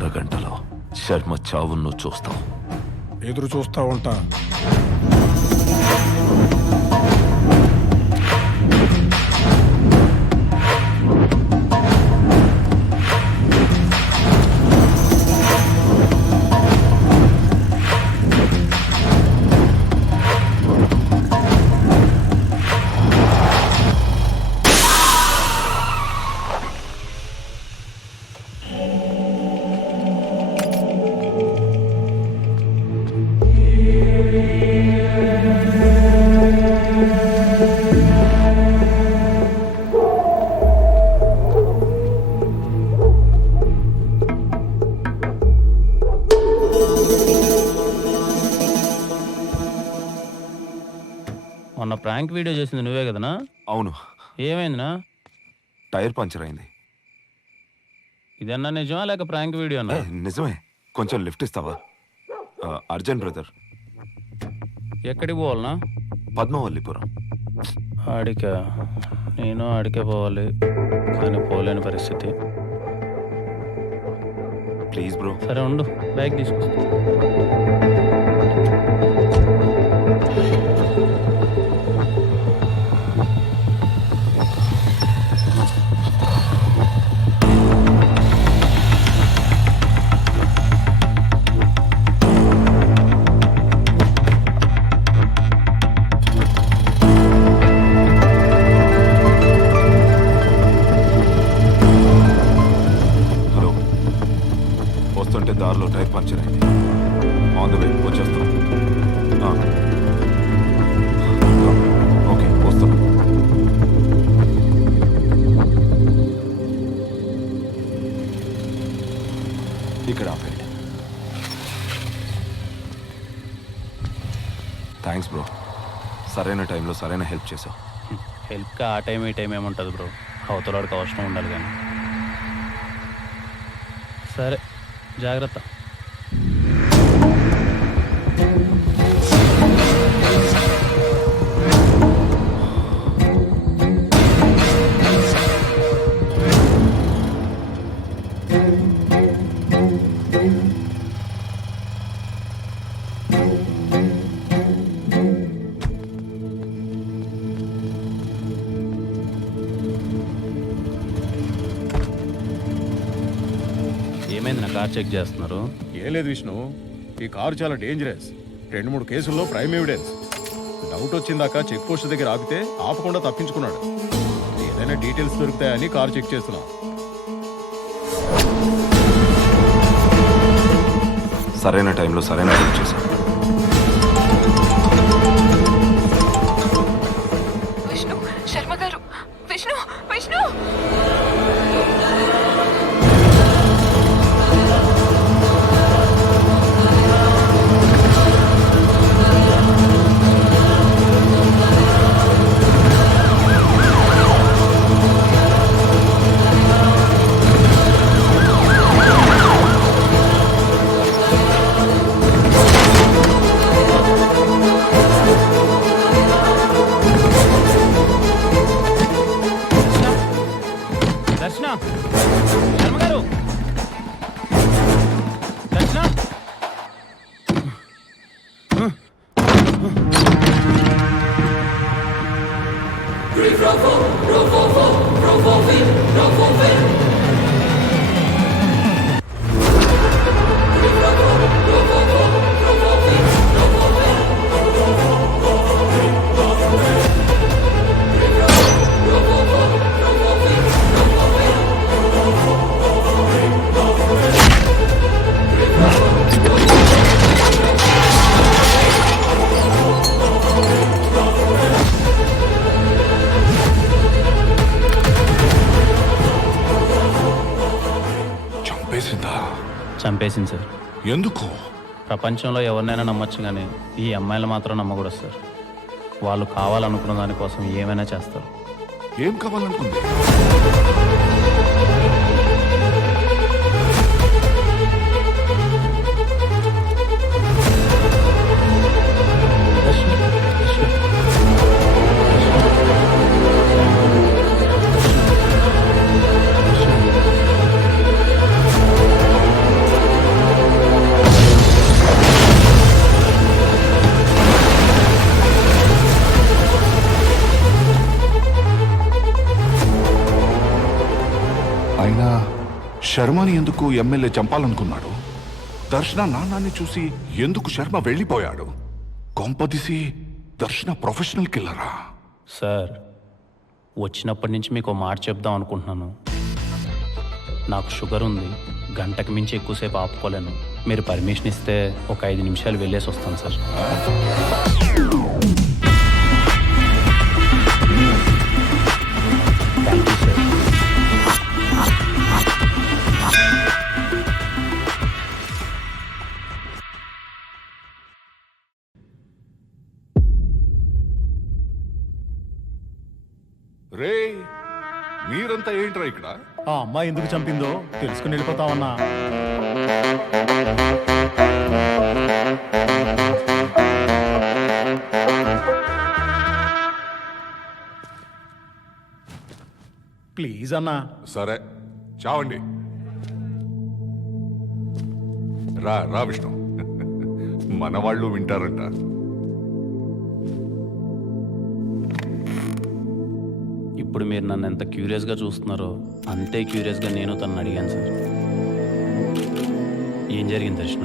అరగంటలో శర్మ చావును నువ్వు చూస్తావు. ఎదురు చూస్తా ఉంటా. మొన్న ప్రాంక్ వీడియో చేసింది నువ్వే కదనా? అవును, ఏమైందినా? టైర్ పంచర్ అయింది. ఇదన్నా నిజమా లేక ప్రాంక్ వీడియోనా? నిజమే. కొంచెం లిఫ్ట్ ఇస్తావా? అర్జున్ బ్రదర్. ఎక్కడికి పోవాలనా? పద్మవల్లిపురం. ఆడికా? నేను ఆడికే పోవాలి, కానీ పోలేని పరిస్థితి. Please bro. సరే ఉండు, బ్యాగ్ తీసుకొస్తా. హలో, వస్తుంటే దారిలో టైర్ పంచర్ అయింది. ఆన్ ద వే వచ్చేస్తాం. ఓకే, వస్తాం. ఇక్కడ ఆపండి. Thanks bro. సరైన టైంలో సరైన హెల్ప్ చేసావు. హెల్ప్గా ఆ టైం ఈ టైం ఏముంటుంది బ్రో, అవతలవాడికి అవసరం ఉండాలి కానీ. సరే, జాగ్రత్త. ఏమైంది, నా కార్ చెక్ చేస్తున్నారు? ఏం లేదు విష్ణు, ఈ కారు చాలా డేంజరస్. 2-3 కేసుల్లో ప్రైమ్ ఎవిడెన్స్. డౌట్ వచ్చిందాక చెక్ పోస్ట్ దగ్గర ఆపితే ఆపకుండా తప్పించుకున్నాడు. ఏదైనా డీటెయిల్స్ దొరుకుతాయని కారు చెక్ చేస్తున్నాం. సరైన టైంలో సరైన హెల్ప్ చేసావు. విష్ణు, శర్మ గారు, విష్ణు, విష్ణు. దర్శన, శర్మ గారు, దర్శన. చంపేసింది సార్. ఎందుకు? ప్రపంచంలో ఎవరినైనా నమ్మొచ్చు, కానీ ఈ అమ్మాయిలు మాత్రం నమ్మకూడదు సార్. వాళ్ళు కావాలనుకున్న దానికోసం ఏమైనా చేస్తారు. ఏం కావాలనుకుంది? అయినా శర్మని ఎందుకు ఎమ్మెల్యే చంపాలనుకున్నాడు? దర్శన నాన్నాన్ని చూసి ఎందుకు శర్మ వెళ్ళిపోయాడు? కొంపదీసి దర్శన ప్రొఫెషనల్ కిల్లరా? సార్, వచ్చినప్పటి నుంచి మీకు ఓ మాట చెప్దాం అనుకుంటున్నాను. నాకు షుగర్ ఉంది, గంటకు మించి ఎక్కువసేపు ఆపుకోలేను. మీరు పర్మిషన్ ఇస్తే ఒక 5 నిమిషాలు వెళ్ళేసి వస్తాను సార్. Thank you sir. రే, మీరంతా ఏంట్రా ఇక్కడ? ఆ అమ్మాయి ఎందుకు చంపిందో తెలుసుకుని వెళ్ళిపోతామన్నా. ప్లీజ్ అన్నా. సరే, చావండి. రా రా విష్ణు, మన వాళ్ళు వింటారంట. ఇప్పుడు మీరు నన్ను ఎంత క్యూరియస్గా చూస్తున్నారో అంతే క్యూరియస్గా నేను తనని అడిగాను సార్. ఏం జరిగింది దర్శన?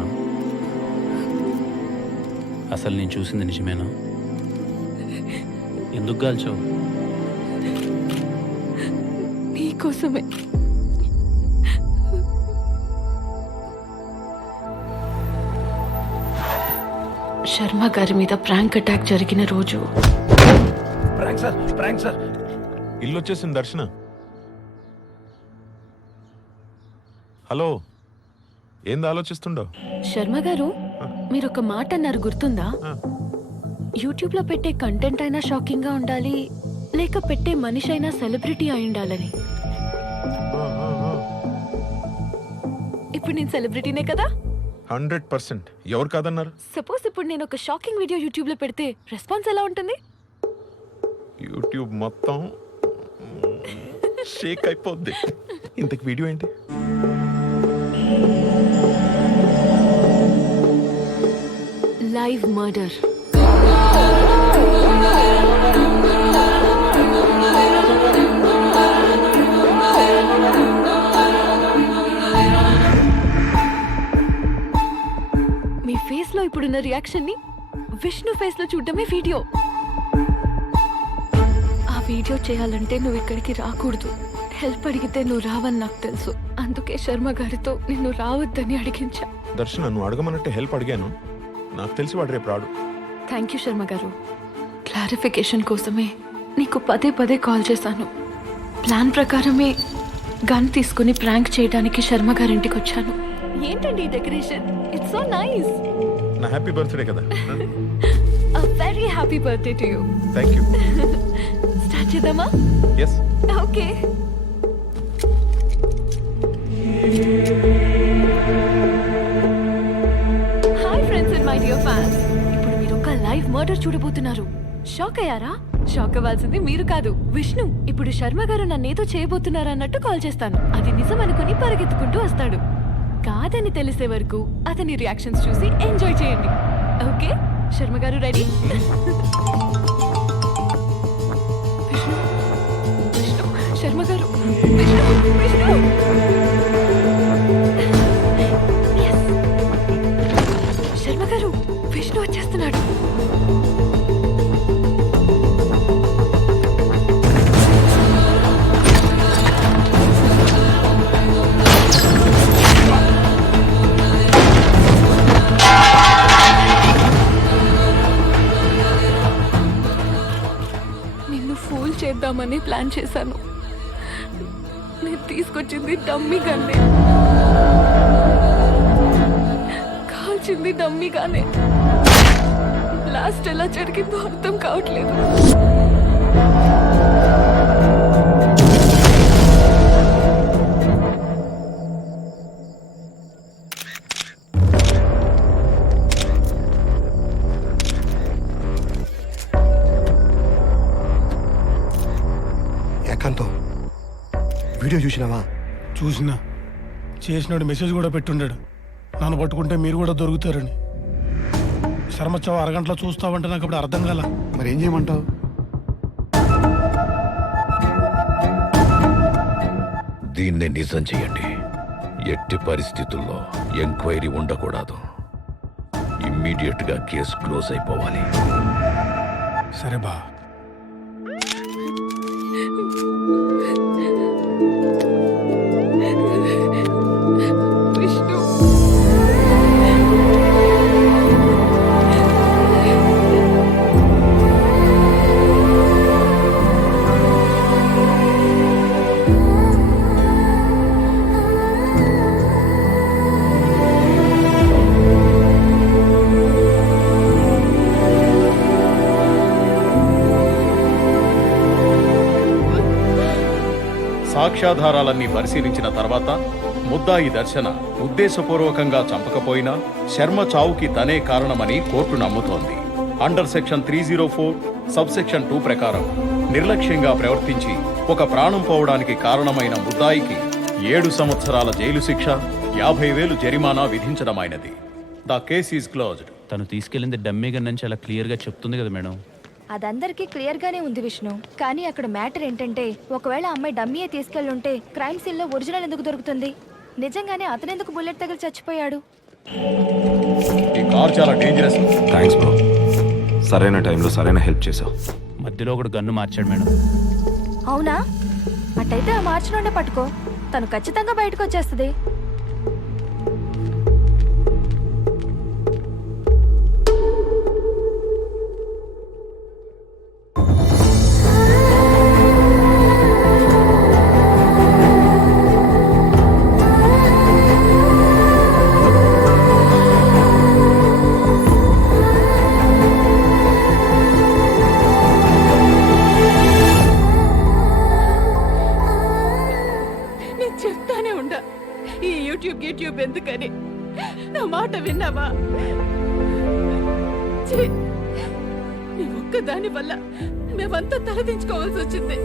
అసలు నేను చూసింది నిజమేనా? ఎందుకు గాల్చావు? నీకోసమే. శర్మ గారి మీద ప్రాంక్ అటాక్ జరిగిన రోజు. Prank sir. ఇల్లు వచ్చేసింది దర్శన. హలో, ఏంది ఆలోచిస్తుండో? శర్మ గారు, మీరు ఒక మాట అన్నారు గుర్తుందా? యూట్యూబ్ లో పెట్టే కంటెంట్ అయినా షాకింగ్ గా ఉండాలి, లేక పెట్టే మనిషి అయినా సెలబ్రిటీ అయి ఉండాలని. ఇప్పుడు నేను సెలబ్రిటీనే కదా? 100%. ఎవరు కాదన్నారు? సపోజ్ ఇప్పుడు నేను ఒక షాకింగ్ వీడియో యూట్యూబ్ లో పెడితే రెస్పాన్స్ ఎలా ఉంటుంది? యూట్యూబ్ మొత్తం షేక్ అయిపోద్ది. ఇంతకు వీడియో ఏంటి? Live murder. మీ ఫేస్ లో ఇప్పుడున్న రియాక్షన్ ని విష్ణు ఫేస్ లో చూడడమే వీడియో. ఆ వీడియో చేయాలంటే నువ్వు ఇక్కడికి రాకూడదు. హెల్ప్ అడిగితే నువ్వు రావని నాకు తెలుసు. అందుకే శర్మ గారితో నిన్ను రావద్దని అడిగించా. దర్శన, నువ్వు అడగమన్నట్టే హెల్ప్ అడిగాను. నాకు తెలిసి వాడు రేపు రాడు. థ్యాంక్ యూ శర్మ గారు. క్లారిఫికేషన్ కోసమే నీకు పదే కాల్ చేశాను. ప్లాన్ ప్రకారమే గన్ తీసుకుని ప్రాంక్ చేయడానికి శర్మ గారింటికి వచ్చాను. ఏంటండి ఈ డెకరేషన్? It's so nice. నా హ్యాపీ బర్త్డే కదా. A very happy birthday to you. Thank you. Start చేద్దామా? Yes. Okay. Hi friends and my dear fans. ఇప్పుడు మీరు ఒక లైవ్ మర్డర్ చూడబోతున్నారు. షాక్ అయ్యారా? షాక్ అవ్వాల్సింది మీరు కాదు, విష్ణు. ఇప్పుడు శర్మ గారు నన్నేదో చేయబోతున్నారు అన్నట్టు కాల్ చేస్తాను. అది నిజం అనుకుని పరిగెత్తుకుంటూ వస్తాడు. కాదని తెలిసే వరకు అతని రియాక్షన్స్ చూసి ఎంజాయ్ చేయండి. ఓకే, శర్మ గారు రెడీ? విష్ణు, విష్ణు, శర్మ గారు, విష్ణు, విష్ణు. Yes. శర్మ గారు, విష్ణు వచ్చేస్తున్నాడు. చేద్దామని ప్లాన్ చేశాను. నేను తీసుకొచ్చింది డమ్మీ గన్నే, కాల్చింది డమ్మీగానే. లాస్ట్ ఎలా జరిగిందో అర్థం కావట్లేదు. వీడియో చూసినావా? చూసినా. చేసినాడు మెసేజ్ కూడా పెట్టుండాడు, నన్ను పట్టుకుంటే మీరు కూడా దొరుకుతారని. శర్మచ్చావు అరగంటలో చూస్తావంటే నాకు ఇప్పుడు అర్థం కాల. మరి ఏం చేయమంటావు? దీన్ని నిజం చేయండి. ఎట్టి పరిస్థితుల్లో ఎంక్వైరీ ఉండకూడదు. ఇమ్మీడియట్ గా కేసు క్లోజ్ అయిపోవాలి. సరే బా. విష్ణు సాక్ష్యాధారాలన్నీ పరిశీలించిన తర్వాత ముద్దాయి దర్శన ఉద్దేశపూర్వకంగా చంపకపోయినా శర్మ చావుకి తనే కారణమని కోర్టు నమ్ముతోంది. అండర్ సెక్షన్ 304 సబ్ సెక్షన్ 2 ప్రకారం నిర్లక్ష్యంగా ప్రవర్తించి ఒక ప్రాణం పోవడానికి కారణమైన ముద్దాయికి 7 సంవత్సరాల జైలు శిక్ష, 50,000 జరిమానా విధించడమైనది. The case is closed. తను తీసుకెళ్ళింది డమ్మీ గన్ నుంచి అలా క్లియర్గా చెప్తుంది కదా మేడం. అదందరికీ క్లియర్ గానే ఉంది విష్ణు. కానీ అక్కడ మ్యాటర్ ఏంటంటే, ఒకవేళ అమ్మాయి డమ్మీయే తీసుకెళ్ళుంటే క్రైమ్ సీన్ లో ఒరిజినల్ ఎందుకు దొరుకుతుంది? నిజంగానే అతనెందుకు బుల్లెట్ తగిలి చచ్చిపోయాడు? ఈ కార్ చాలా డేంజరస్. థ్యాంక్స్ బ్రో, సరైన టైంలో సరైన హెల్ప్ చేసావు. మధ్యలో ఒకడు గన్ను మార్చాడు మేడం. అవునా? అట్టయితే ఆ మార్చి నుండే పట్టుకో, తను ఖచ్చితంగా బయటకు వచ్చేస్తుంది. నేను చెప్తానే ఉండా, ఈ యూట్యూబ్ ఎందుకని. నా మాట విన్నావా? ఛీ, నీ ఒక్కదాని వల్ల మేమంతా తలదించుకోవాల్సి వచ్చింది.